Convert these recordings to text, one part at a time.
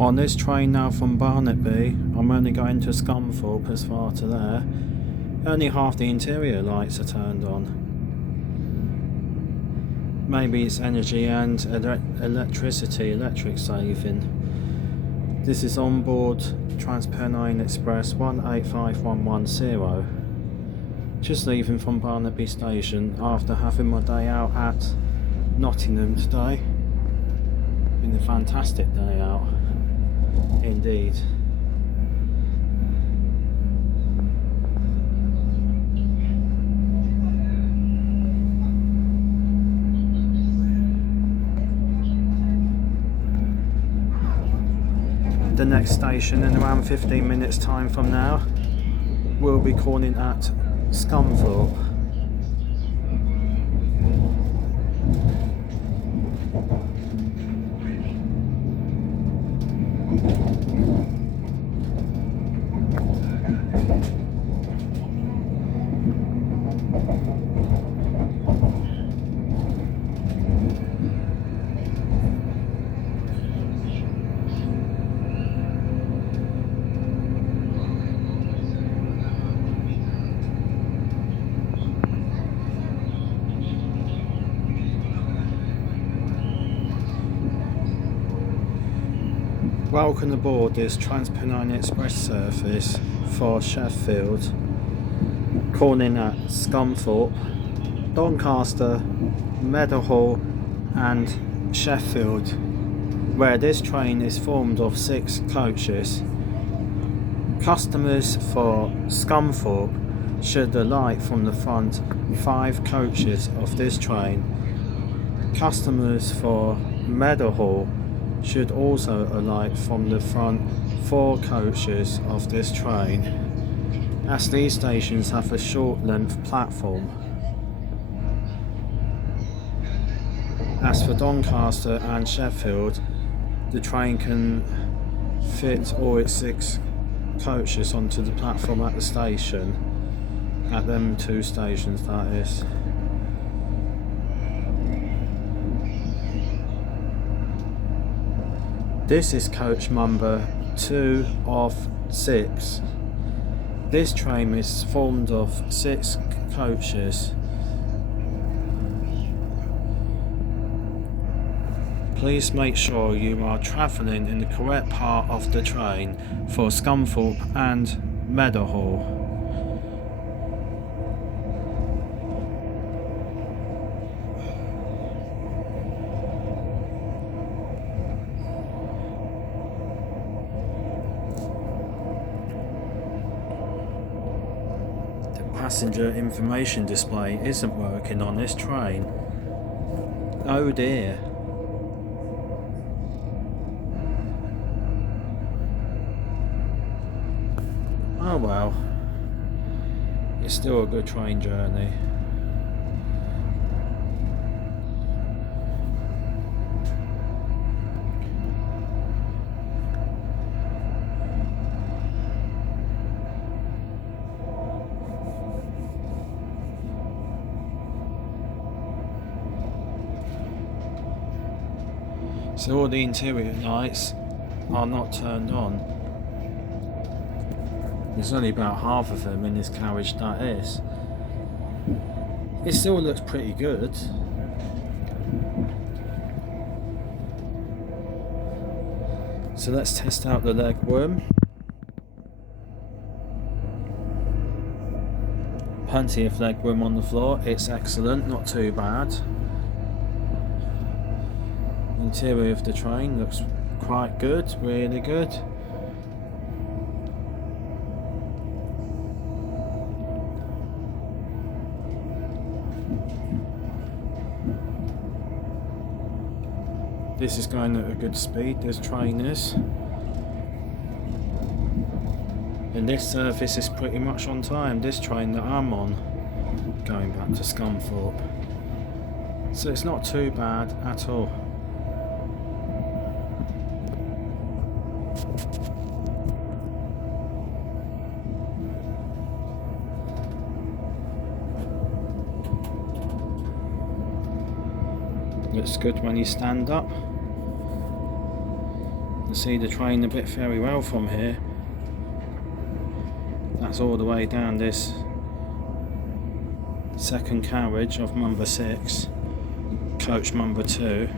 On this train now from Barnaby, I'm only going to Scunthorpe as far to there. Only half the interior lights are turned on. Maybe it's energy and electric saving. This is on board Transpennine Express 185110. Just leaving from Barnaby Station after having my day out at Nottingham today. Been a fantastic day out, indeed. The next station in around 15 minutes time from now, we'll be calling at Scunthorpe. Welcome aboard this Transpennine Express service for Sheffield, calling at Scunthorpe, Doncaster, Meadowhall and Sheffield, where this train is formed of 6 coaches. Customers for Scunthorpe should alight from the front 5 coaches of this train. Customers for Meadowhall should also alight from the front 4 coaches of this train, as these stations have a short length platform. As for Doncaster and Sheffield, the train can fit all its 6 coaches onto the platform at the station, at them 2 stations that is. This is coach number 2 of 6. This train is formed of 6 coaches. Please make sure you are travelling in the correct part of the train for Scunthorpe and Meadowhall. Passenger information display isn't working on this train. Oh dear. Oh well. It's still a good train journey. So all the interior lights are not turned on. There's only about half of them in this carriage, that is. It still looks pretty good. So let's test out the legroom. Plenty of legroom on the floor, it's excellent, not too bad. Interior of the train looks quite good, really good. This is going at a good speed, this train is. And this service is pretty much on time, this train that I'm on, going back to Scunthorpe. So it's not too bad at all. Looks good when you stand up. can see the train a bit very well from here. That's all the way down this second carriage of number 6, coach number 2.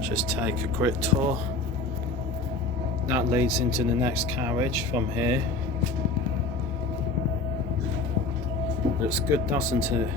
Just take a quick tour. That leads into the next carriage from here. Looks good, doesn't it?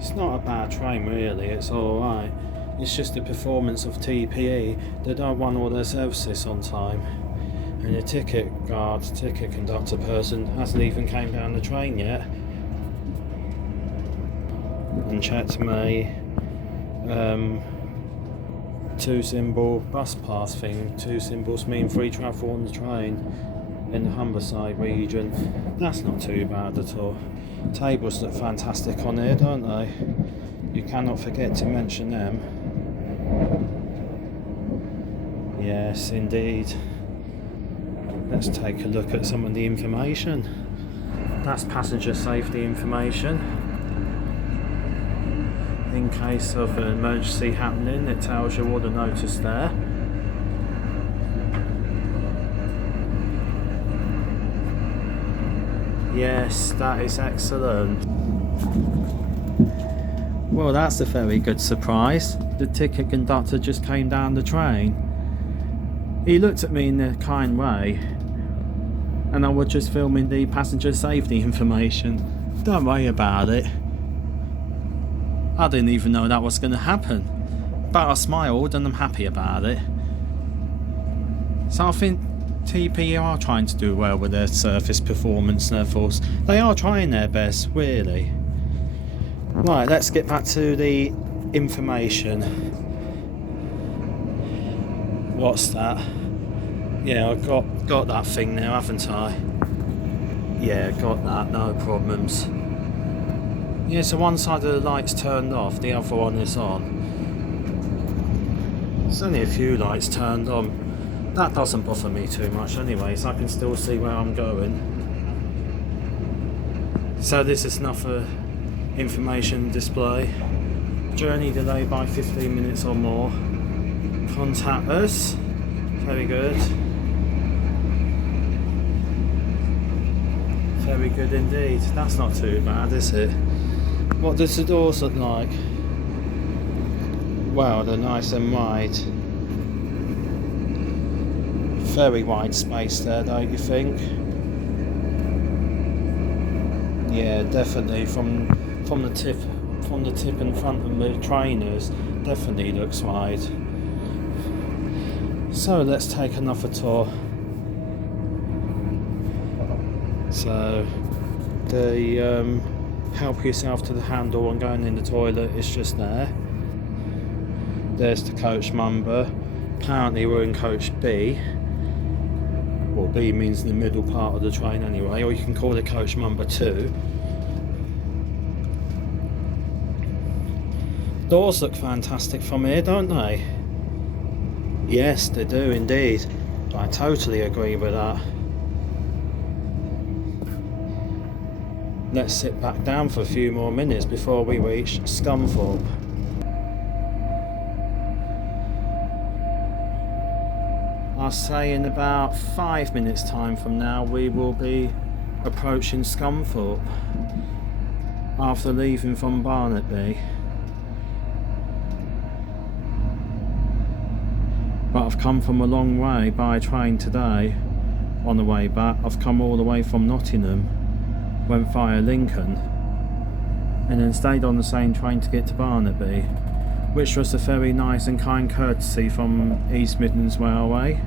It's not a bad train really, it's alright. It's just the performance of TPE. They don't run all their services on time. And the ticket conductor person hasn't even came down the train yet. And checked my 2 symbol bus pass thing. 2 symbols mean free travel on the train in the Humberside region. That's not too bad at all. Tables look fantastic on here, don't they? You cannot forget to mention them. Yes, indeed. Let's take a look at some of the information. That's passenger safety information. In case of an emergency happening, it tells you all the notice there. Yes, that is excellent. Well, that's a very good surprise. The ticket conductor just came down the train. He looked at me in a kind way, and I was just filming the passenger safety information. Don't worry about it. I didn't even know that was going to happen, but I smiled and I'm happy about it. So I think TP are trying to do well with their surface performance levels. They are trying their best, really. Right, let's get back to the information. What's that? Yeah, I've got that thing now, haven't I? Yeah, got that, no problems. Yeah, so one side of the light's turned off, the other one is on. There's only a few lights turned on. That doesn't bother me too much anyway, so I can still see where I'm going. So this is another information display. Journey delay by 15 minutes or more. Contact us. Very good. Very good indeed. That's not too bad, is it? What does the doors look like? Wow, they're nice and wide. Very wide space there, don't you think? Yeah, definitely from the tip in front of the trainers, definitely looks wide. So let's take another tour. So the help yourself to the handle when going in the toilet is just there. There's the coach number. Apparently we're in coach B. Well, B means the middle part of the train anyway, or you can call it coach number 2. Doors look fantastic from here, don't they? Yes, they do indeed. I totally agree with that. Let's sit back down for a few more minutes before we reach Scunthorpe. I'll say in about 5 minutes time from now we will be approaching Scunthorpe after leaving from Barnetby. But I've come from a long way by train today. On the way back I've come all the way from Nottingham, went via Lincoln, and then stayed on the same train to get to Barnetby, which was a very nice and kind courtesy from East Midlands Railway.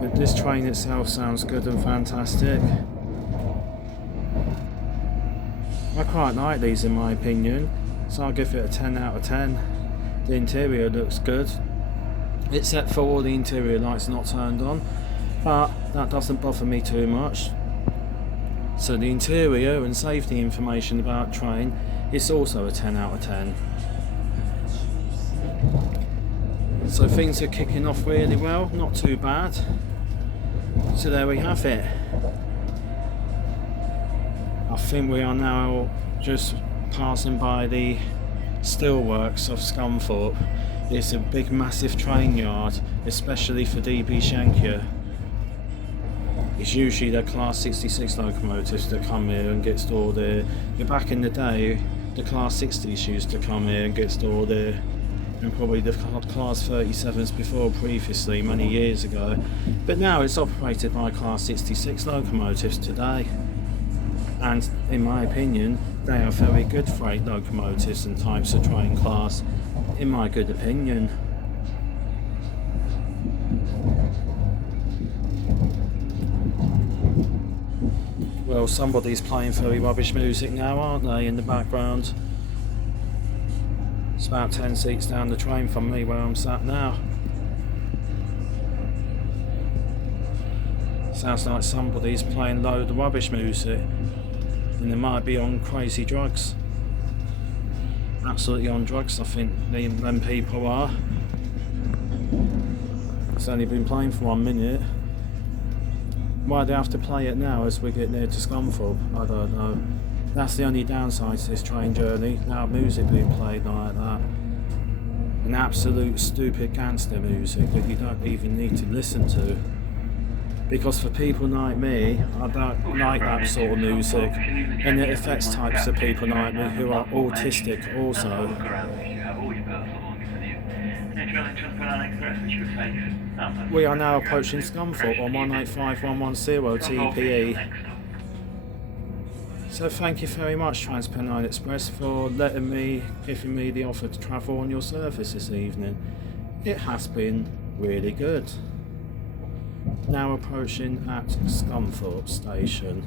But this train itself sounds good and fantastic. I quite like these in my opinion, so I'll give it a 10 out of 10. The interior looks good, except for all the interior lights not turned on, but that doesn't bother me too much. So the interior and safety information about train is also a 10 out of 10. So things are kicking off really well, not too bad. So there we have it. I think we are now just passing by the steelworks of Scunthorpe. It's a big massive train yard, especially for DB Schenker. It's usually the Class 66 locomotives that come here and get stored here. Back in the day, the Class 60s used to come here and get stored here, and probably the Class 37s before previously, many years ago. But now it's operated by Class 66 locomotives today. And in my opinion, they are very good freight locomotives and types of train class, in my good opinion. Well, somebody's playing very rubbish music now, aren't they, in the background? It's about 10 seats down the train from me where I'm sat now. Sounds like somebody's playing load of rubbish music, and they might be on crazy drugs. Absolutely on drugs, I think them people are. It's only been playing for 1 minute. Why do they have to play it now as we get near to Scunthorpe? I don't know. That's the only downside to this train journey. Now music being played like that. An absolute stupid gangster music that you don't even need to listen to. Because for people like me, I don't like that sort of music, and it affects types of people like me who are autistic also. We are now approaching Scunthorpe on 185110 TPE. So thank you very much, TransPennine Express, for giving me the offer to travel on your service this evening. It has been really good. Now approaching at Scunthorpe Station.